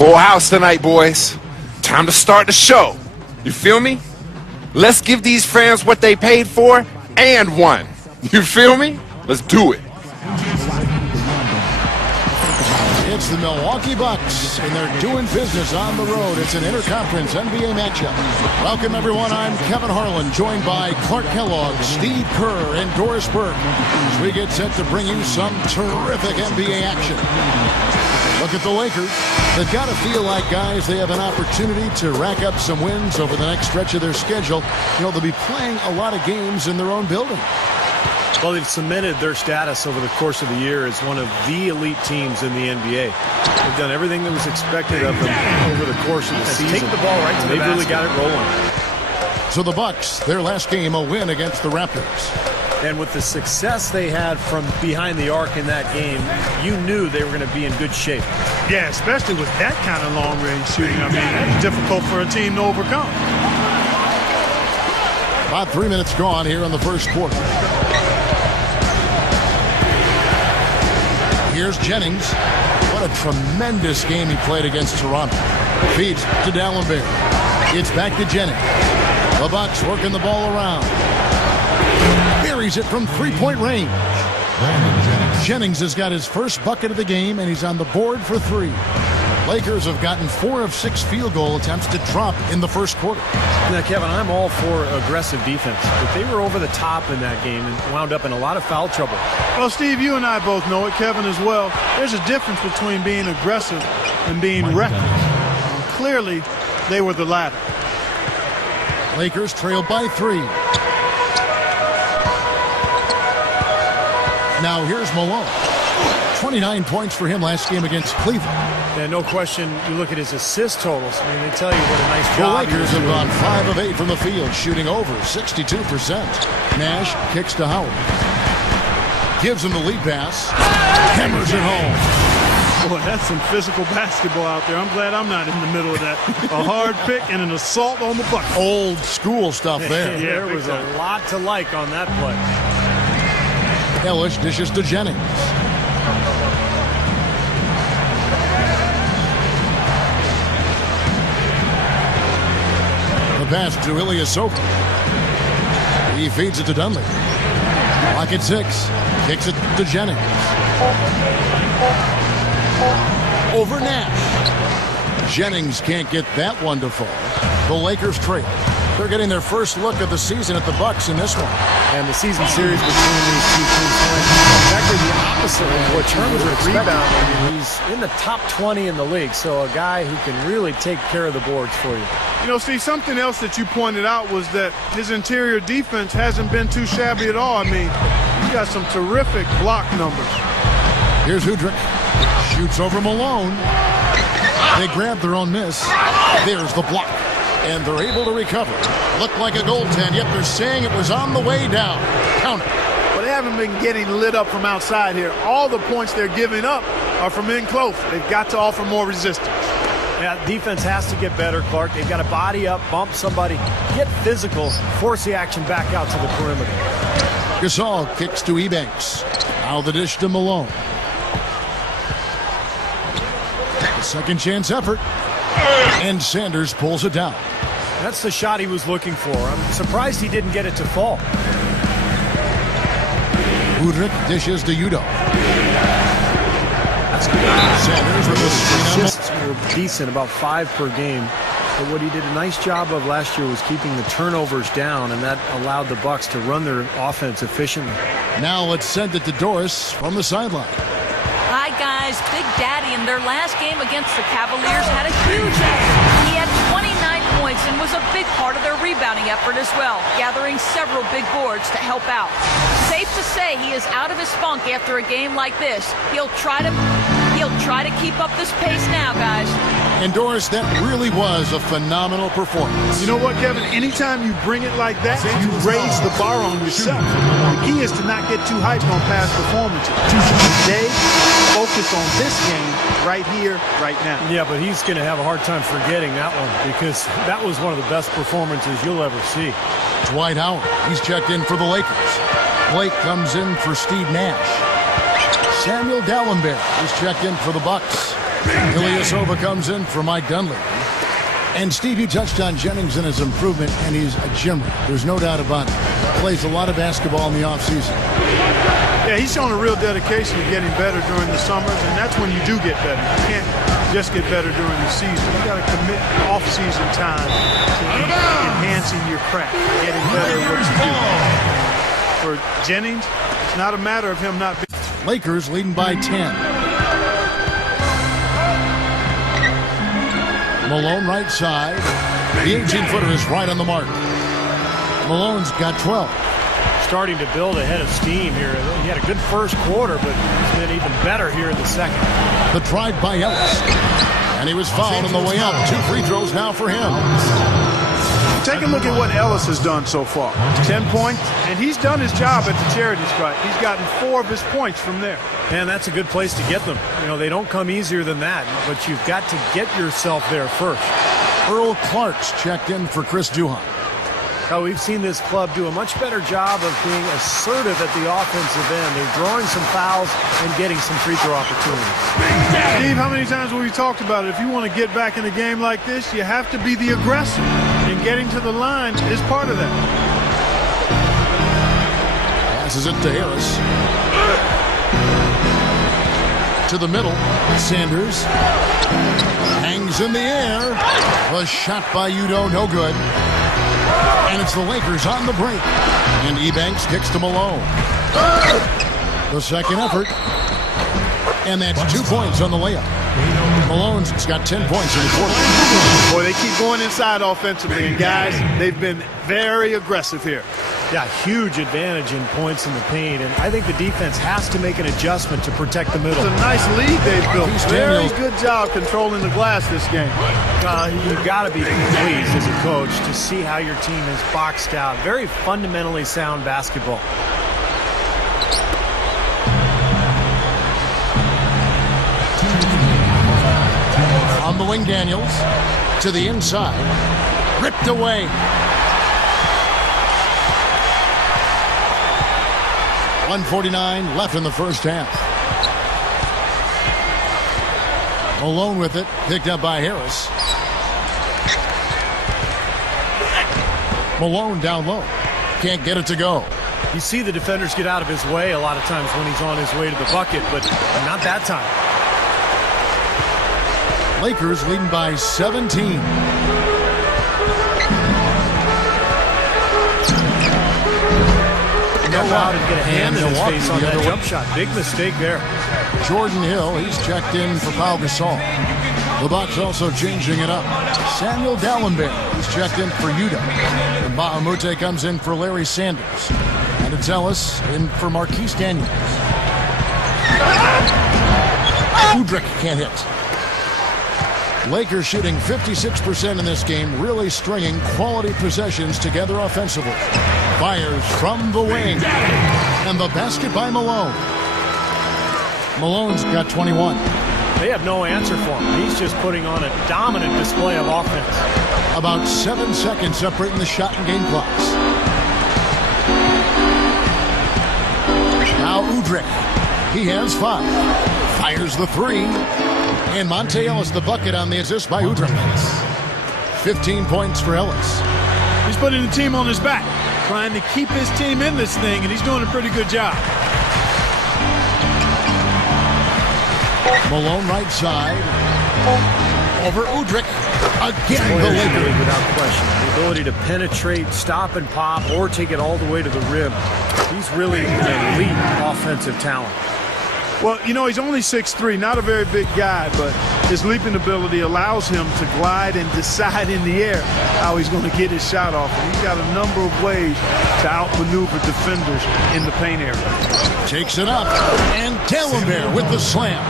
Full house tonight, boys. Time to start the show. You feel me? Let's give these fans what they paid for and won. You feel me? Let's do it. It's the Milwaukee Bucks, and they're doing business on the road. It's an interconference NBA matchup. Welcome, everyone. I'm Kevin Harlan, joined by Clark Kellogg, Steve Kerr, and Doris Burke, as we get set to bring you some terrific NBA action. Look at the Lakers. They've got to feel like, guys, they have an opportunity to rack up some wins over the next stretch of their schedule. You know, they'll be playing a lot of games in their own building. Well, they've cemented their status over the course of the year as one of the elite teams in the NBA. They've done everything that was expected of them over the course of the season. Take the ball right to the basket. They've really got it rolling. So the Bucks, their last game, a win against the Raptors. And with the success they had from behind the arc in that game, you knew they were going to be in good shape. Yeah, especially with that kind of long-range shooting. I mean, it's difficult for a team to overcome. About 3 minutes gone here in the first quarter. Here's Jennings. What a tremendous game he played against Toronto. Feeds to Dallenberg. It's back to Jennings. The Bucks working the ball around. Buries it from three-point range. Jennings has got his first bucket of the game, and he's on the board for three. Lakers have gotten 4 of 6 field goal attempts to drop in the first quarter. Now, Kevin, I'm all for aggressive defense, but they were over the top in that game and wound up in a lot of foul trouble. Well, Steve, you and I both know it, Kevin as well. There's a difference between being aggressive and being reckless. And clearly, they were the latter. Lakers trail by 3. Now here's Malone. 29 points for him last game against Cleveland. Yeah, no question. You look at his assist totals. I mean, they tell you what a nice job. The Lakers have gone 5 of 8 from the field, shooting over 62%. Nash kicks to Howard. Gives him the lead pass. Hammers it home. Boy, that's some physical basketball out there. I'm glad I'm not in the middle of that. A hard pick and an assault on the bucket. Old school stuff there. Yeah, there was a lot to like on that play. Ellis dishes to Jennings. The pass to Ilyasova. He feeds it to Dunley. Clock at 6. Kicks it to Jennings. Over Nash. Jennings can't get that one to fall. The Lakers trail. They're getting their first look of the season at the Bucks in this one. And the season series between these two teams went exactly the opposite of what terms of rebounding. I mean, he's in the top 20 in the league, so a guy who can really take care of the boards for you. You know, Steve, something else that you pointed out was that his interior defense hasn't been too shabby at all. I mean, he's got some terrific block numbers. Here's Hudrick. Shoots over Malone. They grab their own miss. There's the block. And they're able to recover. Looked like a goaltend, yet they're saying it was on the way down. Count it. Well, they haven't been getting lit up from outside here. All the points they're giving up are from in close. They've got to offer more resistance. Yeah, defense has to get better, Clark. They've got to body up, bump somebody, get physical, force the action back out to the perimeter. Gasol kicks to Ebanks. Now the dish to Malone. A second chance effort. And Sanders pulls it down. That's the shot he was looking for. I'm surprised he didn't get it to fall. Hudrick dishes to Udoh. That's good. Sanders with the screen. Assists were decent, about 5 per game. But what he did a nice job of last year was keeping the turnovers down, and that allowed the Bucks to run their offense efficiently. Now let's send it to Doris from the sideline. Hi, guys. Big Daddy in their last game against the Cavaliers had a huge effort. He had 29 points and was a big part of their rebounding effort as well, gathering several big boards to help out. Safe to say he is out of his funk after a game like this. He'll try to keep up this pace now, guys. And Doris, that really was a phenomenal performance. You know what, Kevin? Anytime you bring it like that, you raise the bar on yourself. The key is to not get too hyped on past performances. Today, focus on this game right here, right now. Yeah, but he's going to have a hard time forgetting that one because that was one of the best performances you'll ever see. Dwight Howard, he's checked in for the Lakers. Blake comes in for Steve Nash. Samuel Dallenberg is checked in for the Bucks. Ilyasova comes in for Mike Dunleavy. And Steve, you touched on Jennings and his improvement, and he's a gym rat. There's no doubt about it. Plays a lot of basketball in the offseason. Yeah, he's shown a real dedication to getting better during the summers, and that's when you do get better. You can't just get better during the season. You got to commit off-season time to enhancing your craft, getting better at what you do. For Jennings, it's not a matter of him not being... Lakers leading by 10. Malone right side. The 18-footer is right on the mark. Malone's got 12. Starting to build a head of steam here. He had a good first quarter, but he's been even better here in the second. The drive by Ellis. And he was fouled on the way up. 2 free throws now for him. Take a look at what Ellis has done so far. 10 points, and he's done his job at the charity stripe. He's gotten 4 of his points from there. And that's a good place to get them. You know, they don't come easier than that, but you've got to get yourself there first. Earl Clark's checked in for Chris Duhon. Now, we've seen this club do a much better job of being assertive at the offensive end. They're drawing some fouls and getting some free throw opportunities. Steve, how many times have we talked about it? If you want to get back in a game like this, you have to be the aggressor. And getting to the line is part of that. Passes it to Harris. To the middle. Sanders. Hangs in the air. A shot by Udo, no good. And it's the Lakers on the break. And Ebanks kicks to Malone. The second effort. And that's 2 points on the layup. Malone's got 10 points in the quarter. Boy, they keep going inside offensively. And guys, they've been very aggressive here. Yeah, huge advantage in points in the paint, and I think the defense has to make an adjustment to protect the middle. It's a nice lead they've built. Very good job controlling the glass this game. You've got to be pleased as a coach to see how your team is boxed out. Very fundamentally sound basketball. On the wing, Daniels. To the inside. Ripped away. .149 left in the first half. Malone with it, picked up by Harris. Malone down low. Can't get it to go. You see the defenders get out of his way a lot of times when he's on his way to the bucket, but not that time. Lakers leading by 17. Go out and get a hand in his face on that jump shot. Big mistake there. Jordan Hill, he's checked in for Pau Gasol. The Bucks also changing it up. Samuel Dallenberg, he's checked in for Udo. And Bahamute comes in for Larry Sanders. And it's Ellis in for Marquise Daniels. Udrih can't hit. Lakers shooting 56% in this game, really stringing quality possessions together offensively. Fires from the wing. And the basket by Malone. Malone's got 21. They have no answer for him. He's just putting on a dominant display of offense. About 7 seconds separating the shot and game clocks. Now Udrih. He has 5. Fires the 3. And Monte Ellis the bucket on the assist by Udrih. 15 points for Ellis. He's putting the team on his back, trying to keep his team in this thing, and he's doing a pretty good job. Malone right side. Over Udrih. Again, the Lakers. Without question. The ability to penetrate, stop and pop, or take it all the way to the rim. He's really an elite offensive talent. Well, you know, he's only 6'3", not a very big guy, but his leaping ability allows him to glide and decide in the air how he's going to get his shot off. And he's got a number of ways to outmaneuver defenders in the paint area. Takes it up, and Dallenberg with the slam.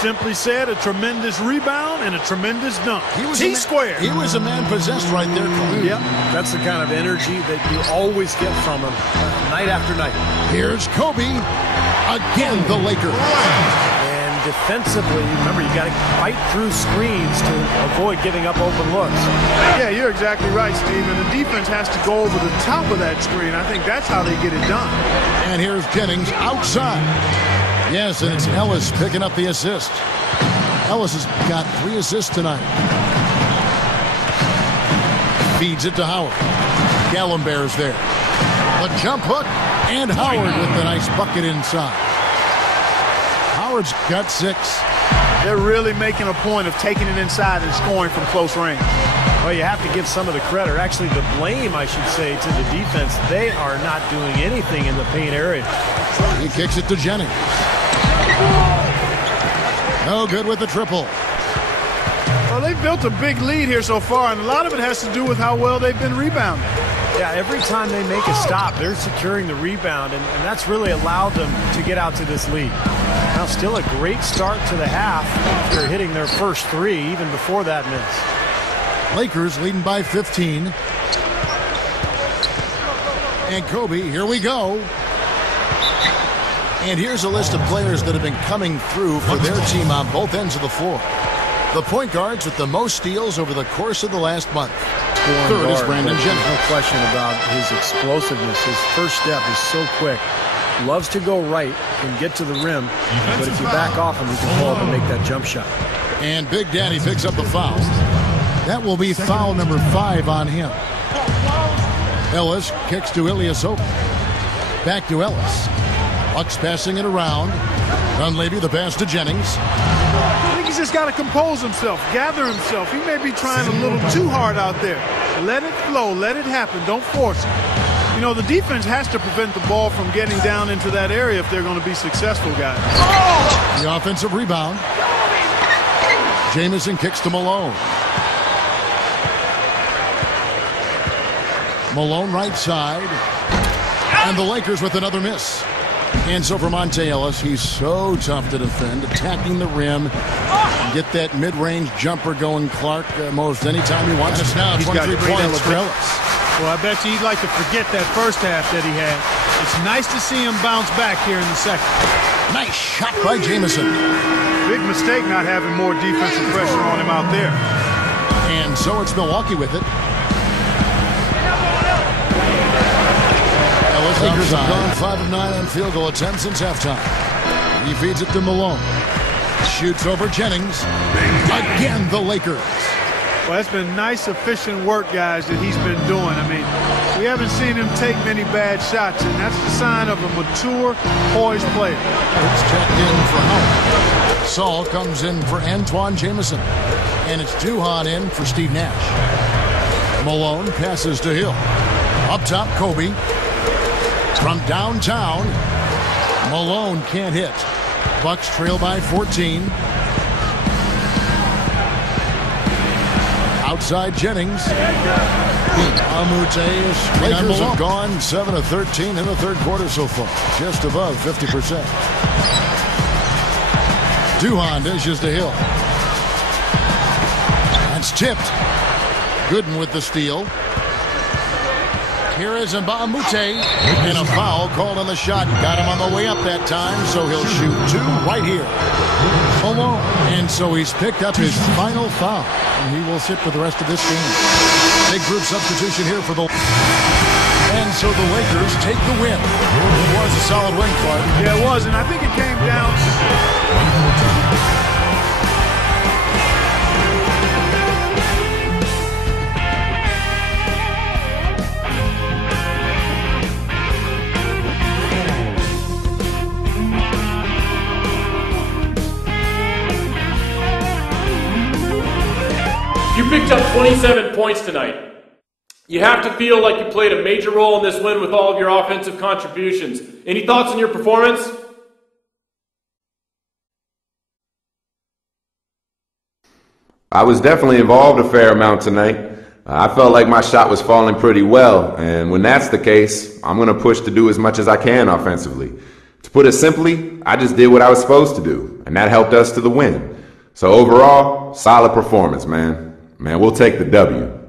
Simply said, a tremendous rebound and a tremendous dunk. T-square. He was a man possessed right there. Yep, that's the kind of energy that you always get from him night after night. Here's Kobe. Again, the Lakers. And defensively, remember, you got to fight through screens to avoid giving up open looks. Yeah, you're exactly right, Steve. And the defense has to go over the top of that screen. I think that's how they get it done. And here's Jennings outside. Yes, and it's Ellis picking up the assist. Ellis has got 3 assists tonight. Feeds it to Howard. Gallenberg's there. The jump hook, and Howard with the nice bucket inside. Howard's got 6. They're really making a point of taking it inside and scoring from close range. Well, you have to give some of the credit, or actually the blame, I should say, to the defense. They are not doing anything in the paint area. He kicks it to Jennings. No good with the triple. Well, they've built a big lead here so far, and a lot of it has to do with how well they've been rebounding. Yeah, every time they make a stop, they're securing the rebound, and that's really allowed them to get out to this lead. Now, still a great start to the half. They're hitting their first 3 even before that miss. Lakers leading by 15. And Kobe, here we go. And here's a list of players that have been coming through for their team on both ends of the floor. The point guards with the most steals over the course of the last month. Third is Brandon Jennings. No question about his explosiveness. His first step is so quick. Loves to go right and get to the rim, but if you back off him, he can pull up and make that jump shot. And Big Daddy picks up the foul. That will be foul number 5 on him. Ellis kicks to Ilyasova. Back to Ellis. Bucks passing it around. Dunleavy the pass to Jennings. I think he's just got to compose himself, gather himself. He may be trying a little too hard out there. Let it flow, let it happen, don't force it. You know, the defense has to prevent the ball from getting down into that area if they're going to be successful, guys. The offensive rebound. Jamison kicks to Malone. Malone right side. And the Lakers with another miss. And so for Monte Ellis, he's so tough to defend, attacking the rim. Get that mid-range jumper going, Clark, most anytime he wants. It's now 23 points for Ellis. Well, I bet you he'd like to forget that first half that he had. It's nice to see him bounce back here in the second. Nice shot by Jamison. Big mistake not having more defensive pressure on him out there. And so it's Milwaukee with it. Lakers have gone 5 of 9 on field goal attempts since halftime. He feeds it to Malone. Shoots over Jennings. Again, the Lakers. Well, that's been nice, efficient work, guys, that he's been doing. I mean, we haven't seen him take many bad shots, and that's the sign of a mature, poised player. It's checked in for Howard. Saul comes in for Antoine Jamison. And it's Duhon in for Steve Nash. Malone passes to Hill. Up top, Kobe. From downtown, Malone can't hit. Bucks trail by 14. Outside Jennings. Amute. Lakers have gone 7 of 13 in the third quarter so far. Just above 50%. Duhon dishes to Hill. That's tipped. Gooden with the steal. Here is Mbamute, and a foul called on the shot. Got him on the way up that time, so he'll shoot 2 right here. Malone. And so he's picked up his final foul, and he will sit for the rest of this game. Big group substitution here for the... And so the Lakers take the win. It was a solid win, Clark. Yeah, it was, and I think it came down to... You picked up 27 points tonight. You have to feel like you played a major role in this win with all of your offensive contributions. Any thoughts on your performance? I was definitely involved a fair amount tonight. I felt like my shot was falling pretty well, and when that's the case, I'm going to push to do as much as I can offensively. To put it simply, I just did what I was supposed to do, and that helped us to the win. So overall, solid performance, man. Man, we'll take the W.